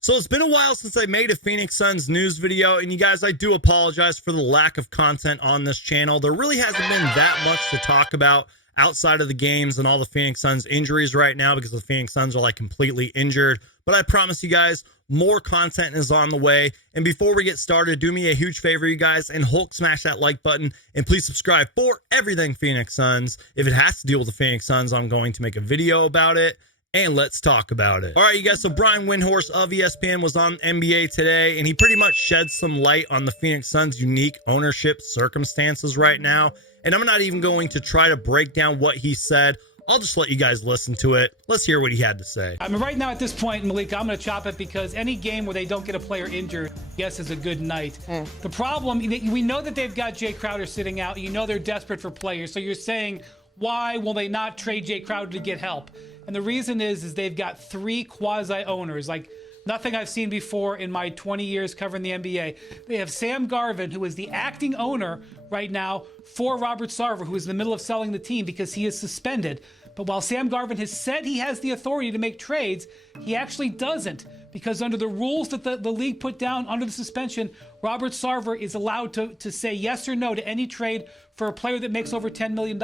So it's been a while since I made a Phoenix Suns news video, and you guys, I do apologize for the lack of content on this channel. There really hasn't been that much to talk about outside of the games and all the Phoenix Suns injuries right now because the Phoenix Suns are like completely injured. But I promise you guys, more content is on the way. And before we get started, do me a huge favor, you guys, and Hulk smash that like button. And please subscribe for everything Phoenix Suns. If it has to deal with the Phoenix Suns, I'm going to make a video about it. And let's talk about it. All right, you guys, so Brian Windhorst of ESPN was on NBA today, and he pretty much shed some light on the Phoenix Suns' unique ownership circumstances right now. And I'm not even going to try to break down what he said. I'll just let you guys listen to it. Let's hear what he had to say. I mean, right now at this point, Malika, I'm going to chop it because any game where they don't get a player injured, yes, is a good night. The problem, we know that they've got Jay Crowder sitting out. You know they're desperate for players. So you're saying, why will they not trade Jay Crowder to get help? And the reason is they've got 3 quasi-owners, like nothing I've seen before in my 20 years covering the NBA. They have Sam Garvin, who is the acting owner right now for Robert Sarver, who is in the middle of selling the team because he is suspended. But while Sam Garvin has said he has the authority to make trades, he actually doesn't, because under the rules that the league put down under the suspension, Robert Sarver is allowed to say yes or no to any trade for a player that makes over $10 million.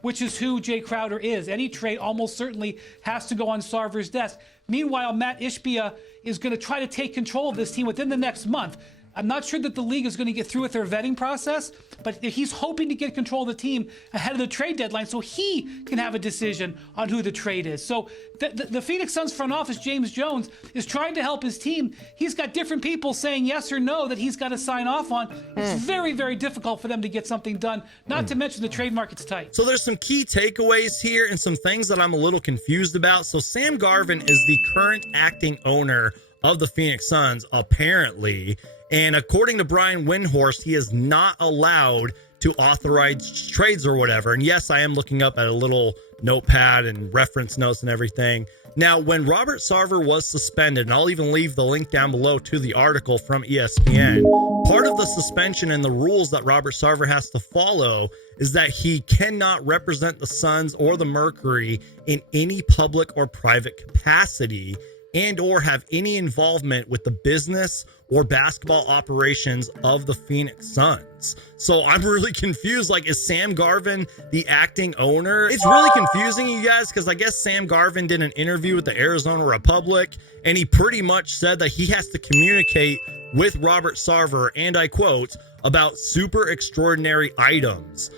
Which is who Jay Crowder is. Any trade almost certainly has to go on Sarver's desk. Meanwhile, Matt Ishbia is going to try to take control of this team within the next month. I'm not sure that the league is going to get through with their vetting process, but he's hoping to get control of the team ahead of the trade deadline so he can have a decision on who the trade is. So the Phoenix Suns front office, James Jones, is trying to help his team. He's got different people saying yes or no that he's got to sign off on. It's very, very difficult for them to get something done, not to mention the trade market's tight. So there's some key takeaways here and some things that I'm a little confused about. So Sam Garvin is the current acting owner of the Phoenix Suns, apparently. And according to Brian Windhorst, he is not allowed to authorize trades or whatever. And yes, I am looking up at a little notepad and reference notes and everything. Now, when Robert Sarver was suspended, and I'll even leave the link down below to the article from ESPN, part of the suspension and the rules that Robert Sarver has to follow is that he cannot represent the Suns or the Mercury in any public or private capacity and or have any involvement with the business or basketball operations of the Phoenix Suns. So I'm really confused. Like, is Sam Garvin the acting owner? It's really confusing, you guys, because I guess Sam Garvin did an interview with the Arizona Republic, and he pretty much said that he has to communicate with Robert Sarver, and I quote, about super extraordinary items.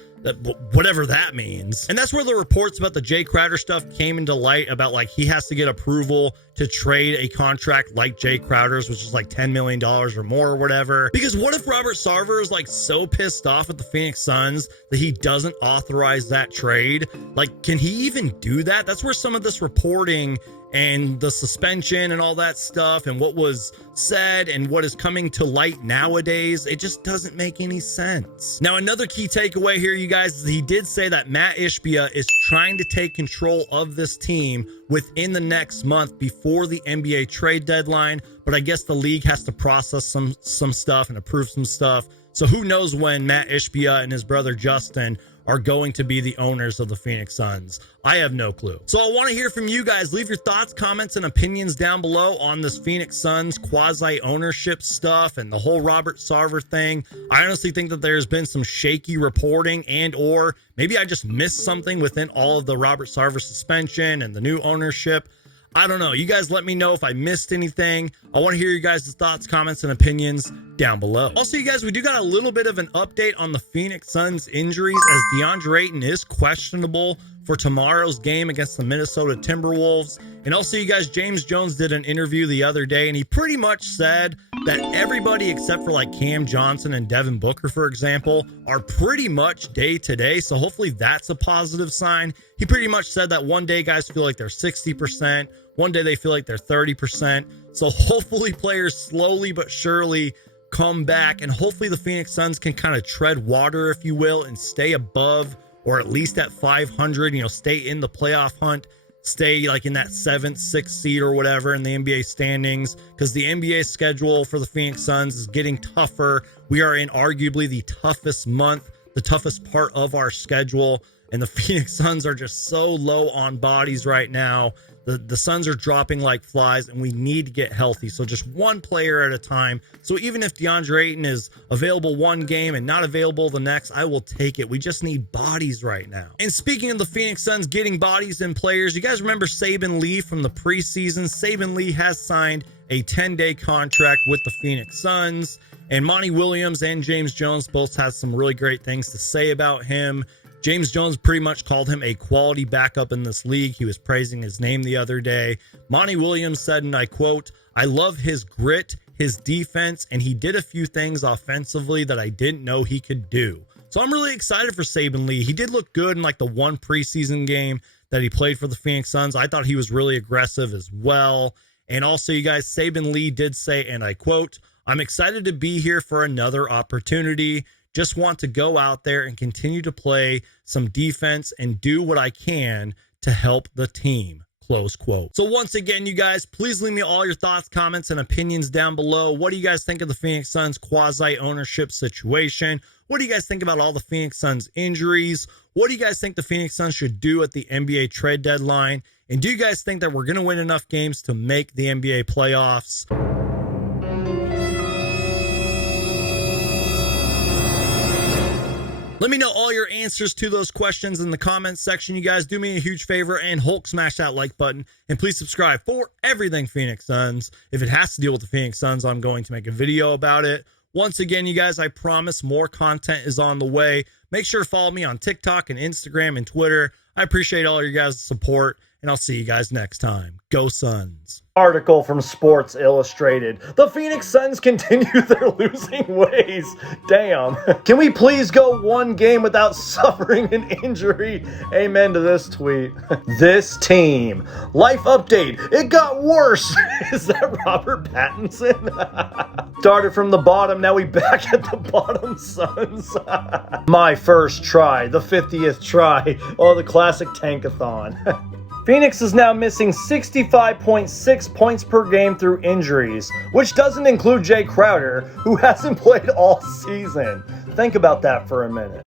Whatever that means. And that's where the reports about the Jay Crowder stuff came into light, about like he has to get approval to trade a contract like Jay Crowder's, which is like $10 million or more or whatever. Because what if Robert Sarver is like so pissed off at the Phoenix Suns that he doesn't authorize that trade? Like, can he even do that? That's where some of this reporting and the suspension and all that stuff and what was said and what is coming to light nowadays, it just doesn't make any sense. Now, another key takeaway here, you guys, is he did say that Matt Ishbia is trying to take control of this team within the next month before the NBA trade deadline, but I guess the league has to process some stuff and approve some stuff. So who knows when Matt Ishbia and his brother Justin are going to be the owners of the Phoenix Suns. I have no clue. So I want to hear from you guys. Leave your thoughts, comments, and opinions down below on this Phoenix Suns quasi-ownership stuff and the whole Robert Sarver thing. I honestly think that there's been some shaky reporting, and or maybe I just missed something within all of the Robert Sarver suspension and the new ownership. I don't know. You guys let me know if I missed anything. I want to hear you guys' thoughts, comments, and opinions down below. Also, you guys, we do got a little bit of an update on the Phoenix Suns injuries, as DeAndre Ayton is questionable for tomorrow's game against the Minnesota Timberwolves. And also, you guys, James Jones did an interview the other day, and he pretty much said that everybody except for like Cam Johnson and Devin Booker, for example, are pretty much day to day. So hopefully that's a positive sign. He pretty much said that one day guys feel like they're 60%, one day they feel like they're 30%. So hopefully players slowly but surely come back, and hopefully the Phoenix Suns can kind of tread water, if you will, and stay above or at least at 500, stay in the playoff hunt, stay like in that 7th, 6th seed or whatever in the NBA standings, because the NBA schedule for the Phoenix Suns is getting tougher. We are in arguably the toughest month, the toughest part of our schedule, and the Phoenix Suns are just so low on bodies right now The Suns are dropping like flies, and we need to get healthy. So just one player at a time. So even if DeAndre Ayton is available one game and not available the next, I will take it. We just need bodies right now. And speaking of the Phoenix Suns getting bodies and players, you guys remember Saben Lee from the preseason? Saben Lee has signed a 10-day contract with the Phoenix Suns. And Monty Williams and James Jones both had some really great things to say about him. James Jones pretty much called him a quality backup in this league. He was praising his name the other day. Monty Williams said, and I quote, "I love his grit, his defense, and he did a few things offensively that I didn't know he could do." So I'm really excited for Saben Lee. He did look good in like the one preseason game that he played for the Phoenix Suns. I thought he was really aggressive as well. And also, you guys, Saben Lee did say, and I quote, "I'm excited to be here for another opportunity. Just want to go out there and continue to play some defense and do what I can to help the team." Close quote. So once again, you guys, please leave me all your thoughts, comments, and opinions down below. What do you guys think of the Phoenix Suns quasi-ownership situation? What do you guys think about all the Phoenix Suns injuries? What do you guys think the Phoenix Suns should do at the NBA trade deadline? And do you guys think that we're going to win enough games to make the NBA playoffs? Let me know all your answers to those questions in the comments section. You guys do me a huge favor and Hulk smash that like button. And please subscribe for everything Phoenix Suns. If it has to deal with the Phoenix Suns, I'm going to make a video about it. Once again, you guys, I promise more content is on the way. Make sure to follow me on TikTok and Instagram and Twitter. I appreciate all your guys' support, and I'll see you guys next time. Go Suns. Article from Sports Illustrated. The Phoenix Suns continue their losing ways. Damn. Can we please go one game without suffering an injury? Amen to this tweet. This team. Life update. It got worse. Is that Robert Pattinson? Started from the bottom. Now we back at the bottom, Suns. My first try. The 50th try. Oh, the classic tankathon. Phoenix is now missing 65.6 points per game through injuries, which doesn't include Jay Crowder, who hasn't played all season. Think about that for a minute.